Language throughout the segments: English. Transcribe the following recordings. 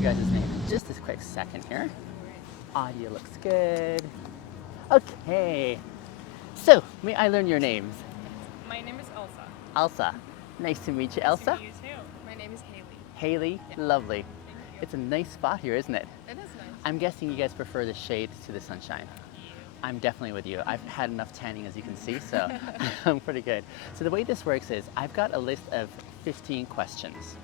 you guys' name in just a quick second here. Audio looks good. Okay. So, may I learn your names? My name is Elsa. Elsa. Nice to meet you, Elsa. Nice to meet you too. My name is Haley. Haley, Yeah. lovely. Thank you. It's a nice spot here, isn't it? It is nice. I'm guessing you guys prefer the shade to the sunshine. Yeah. I'm definitely with you. I've had enough tanning, as you can see, so I'm pretty good. So the way this works is I've got a list of 15 questions.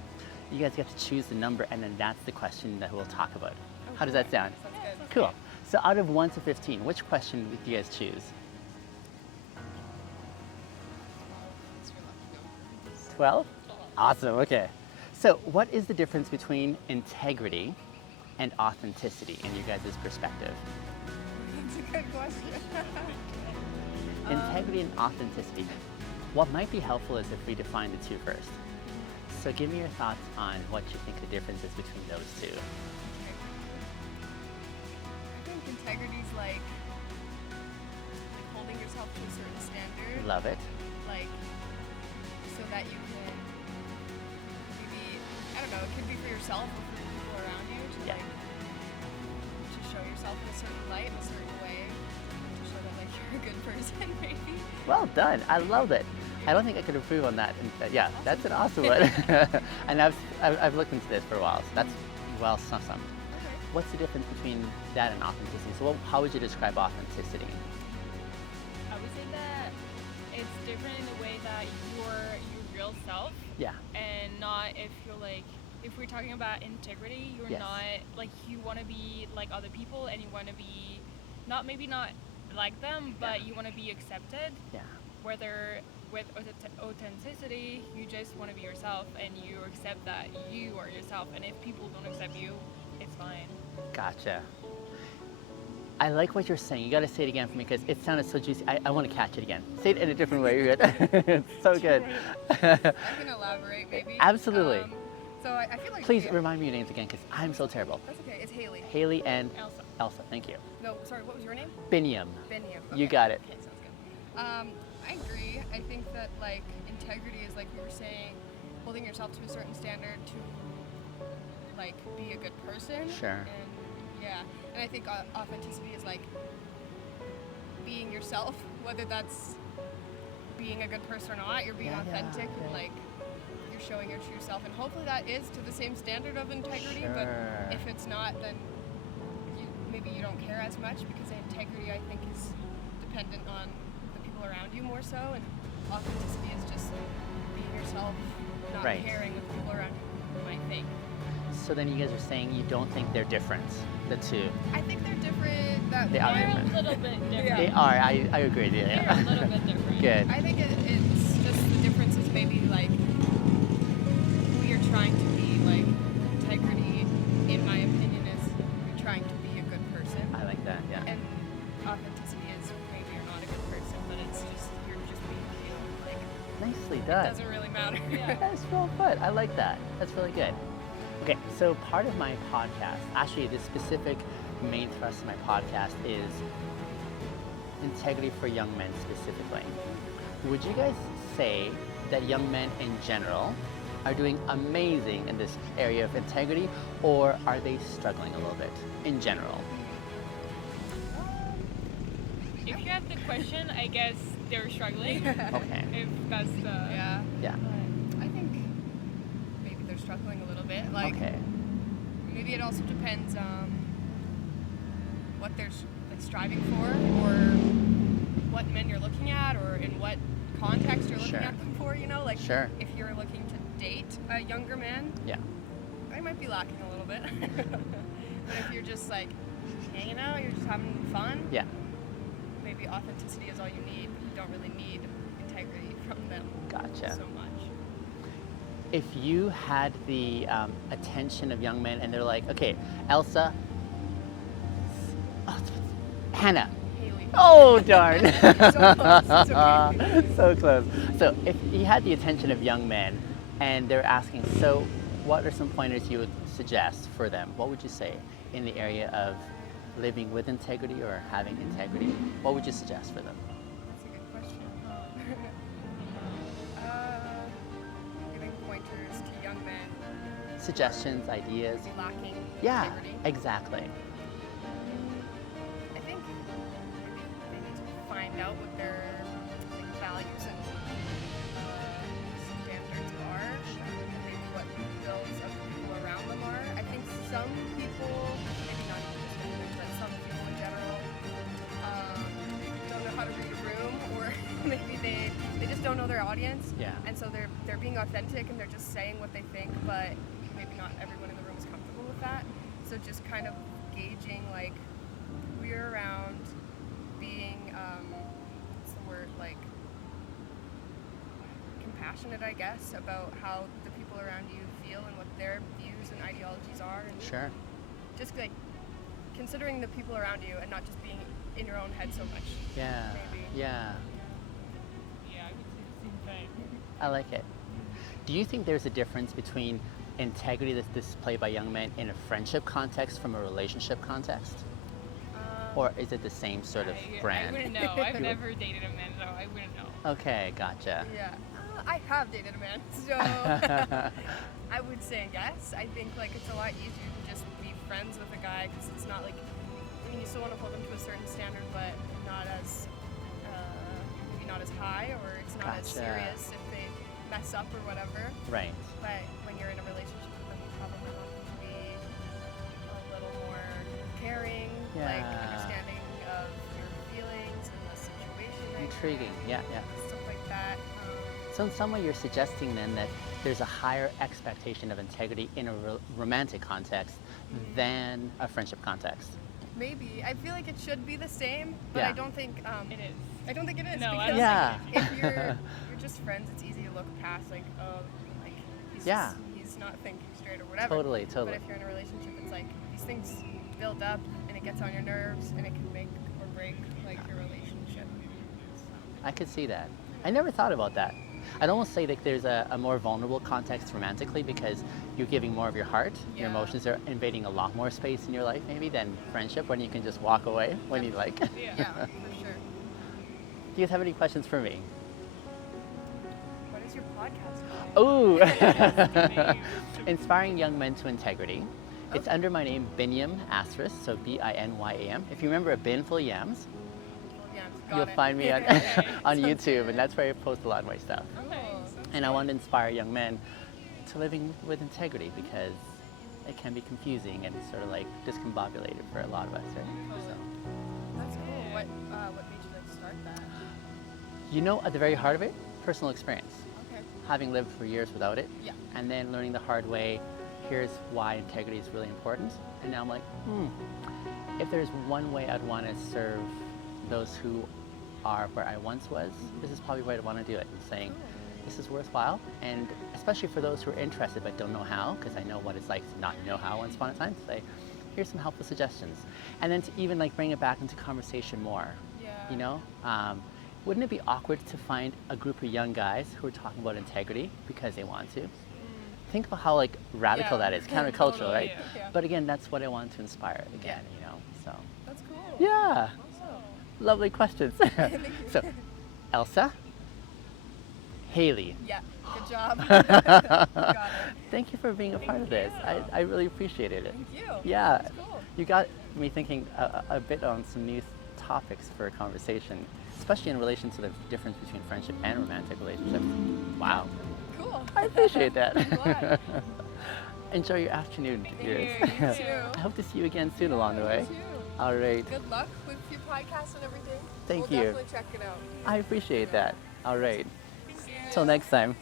You guys get to choose the number, and then that's the question that we'll talk about. How does that sound? Sounds good. Cool. So out of 1 to 15, which question do you guys choose? 12? Awesome, okay. So what is the difference between integrity and authenticity in your guys' perspective? That's a good question. Integrity and authenticity. What might be helpful is if we define the two first. So give me your thoughts on what you think the difference is between those two. I think integrity is like holding yourself to a certain standard. Love it. Like, so that you can maybe, I don't know, it could be for yourself or for the people around you to Yeah. like, to show yourself in a certain light, in a certain way, to show that like you're a good person maybe. Well done. I love it. I don't think I could improve on that. Yeah, that's an awesome one. And I've looked into this for a while, so that's well summed. Okay. What's the difference between that and authenticity? So how would you describe authenticity? I would say that it's different in the way that you're your real self, Yeah. and not if we're talking about integrity, you're Yes. not like you want to be like other people, and you want to be maybe not like them, but you want to be accepted. Yeah. Whether with authenticity, you just want to be yourself, and you accept that you are yourself. And if people don't accept you, it's fine. Gotcha. I like what you're saying. You got to say it again for me because it sounded so juicy. I want to catch it again. Say it in a different way. You're good. It's so good. I can elaborate maybe. Absolutely. So I feel like Please remind me your names again because I'm so terrible. That's okay. It's Haley. Haley and Elsa. Elsa. Thank you. No, sorry. What was your name? Binyam. Beniam. You got it. Okay, sounds good. I agree. I think that like integrity is like we were saying, holding yourself to a certain standard to like be a good person. Sure. And yeah, and I think authenticity is like being yourself, whether that's being a good person or not. You're being Yeah, authentic and okay. like you're showing your true self, and hopefully that is to the same standard of integrity. Sure. But if it's not, then maybe you don't care as much because integrity, I think, is dependent on the people around you more so, and authenticity is just being yourself, not Right. caring what the people around you might think. So then you guys are saying you don't think they're different, the two. I think they're different. That They are They're different. a little bit different. They are. I agree. They're a Yeah. little bit different. Good. I think it's just the difference is maybe like who you're trying to be. Like integrity, in my opinion, is you're trying to be a good person, I like that. Yeah. and authenticity is maybe you're not a good person, but it's just you're just being you. Like Nicely it done. doesn't really matter. That's real good. I like that. That's really good. Okay, so part of my podcast, actually, the specific main thrust of my podcast is integrity for young men specifically. Would you guys say that young men in general are doing amazing in this area of integrity, or are they struggling a little bit in general? If you have the question, I guess they're struggling. Okay. If that's the Yeah. Yeah. I think maybe they're struggling a little bit. Like Okay. maybe it also depends what they're like striving for, or what men you're looking at, or in what context you're looking Sure. at them for. You know, like Sure. if you're looking to date a younger man, Yeah. I might be lacking a little bit. But if you're just like hanging out, you're just having fun, Yeah. maybe authenticity is all you need. But you don't really need integrity from them Gotcha. so much. If you had the attention of young men and they're like, okay, Elsa, Hannah. Haley. Oh, darn. So close, it's okay. So close. So if you had the attention of young men and they're asking, so what are some pointers you would suggest for them? What would you say in the area of living with integrity or having integrity? What would you suggest for them? That's a good question. Giving pointers to young men. Suggestions, ideas. Be lacking Yeah, integrity. exactly. I think maybe they need to find out what their like, values and standards are, and maybe what those of the people around them are. I think some people, maybe not just women, but some people in general, don't know how to read a room, or maybe they just don't know their audience. Yeah. And so they're being authentic and they're just saying what they think, but maybe not everyone in the room is comfortable with that. So just kind of gauging like who you're around, being what's the word, like compassionate, I guess, about how the people around you feel and what their views and ideologies are, and Sure. just like considering the people around you and not just being in your own head so much. Yeah. Maybe. Yeah. Yeah, I would say the same thing. I like it. Do you think there's a difference between integrity that's displayed by young men in a friendship context from a relationship context? Or is it the same sort of I brand? wouldn't know. I've never dated a man, so I wouldn't know. Okay, gotcha. Yeah, I have dated a man, so I would say yes. I think like it's a lot easier to just be friends with a guy because it's not like, I mean, you still want to hold them to a certain standard, but not as maybe not as high, or it's not as Gotcha. serious if they mess up or whatever. Right. But when you're in a relationship with them, you probably want them to be a little more caring, like Yeah. understanding of your feelings and the situation. that you're Intriguing. in, Yeah, yeah. stuff like that. So in some way you're suggesting then that there's a higher expectation of integrity in a romantic context than a friendship context. Maybe I feel like it should be the same, but Yeah. I don't think It is. I don't think it is. No, I because don't Yeah. think if you're just friends, it's easy to look past like, oh, like Yeah. he's not thinking straight or whatever. Totally, But totally. if you're in a relationship, it's like these things build up and it gets on your nerves and it can make or break like your relationship. I could see that. I never thought about that. I'd almost say that there's a more vulnerable context romantically because you're giving more of your heart. Your Yeah. emotions are invading a lot more space in your life maybe than friendship when you can just walk away when you like. Do Yeah. Yeah, for sure. you guys have any questions for me? What is your podcast called? Ooh! Inspiring Young Men to Integrity. It's under my name, Binyam Asterisk, so B-I-N-Y-A-M. If you remember a bin full of yams, Yeah, got you'll it. find me on, Okay. on Sounds YouTube, good. and that's where I post a lot of my stuff. Nice. And I want to inspire young men to living with integrity because it can be confusing and sort of like discombobulated for a lot of us, right? So, That's cool. What made you like start that? you know, at the very heart of it, personal experience. Okay. Having lived for years without it, Yeah. and then learning the hard way, here's why integrity is really important. And now I'm like, if there's one way I'd want to serve those who are where I once was, this is probably where I'd want to do it. And saying, this is worthwhile, and especially for those who are interested but don't know how, because I know what it's like to not know how once upon a time, to say, here's some helpful suggestions. And then to even like bring it back into conversation more, Yeah. you know? Wouldn't it be awkward to find a group of young guys who are talking about integrity because they want to? Think about how like radical Yeah. that is, countercultural, Totally, right? yeah. But again, that's what I want to inspire again, you know? So, That's cool. yeah, Awesome. lovely questions. So, Elsa, Haley, Yeah. Good job. You got it. thank you for being a part of this. I really appreciated it. Thank you. Yeah, That's cool. you got me thinking a bit on some new topics for a conversation, especially in relation to the difference between friendship and romantic relationships. Wow, Cool. I appreciate that. I'm glad. Enjoy your afternoon, dears. you too. I hope to see you again soon along the way. You too. All right, Good luck with your podcast and everything. Thank we'll you. definitely check it out. I appreciate that. All right, till next time.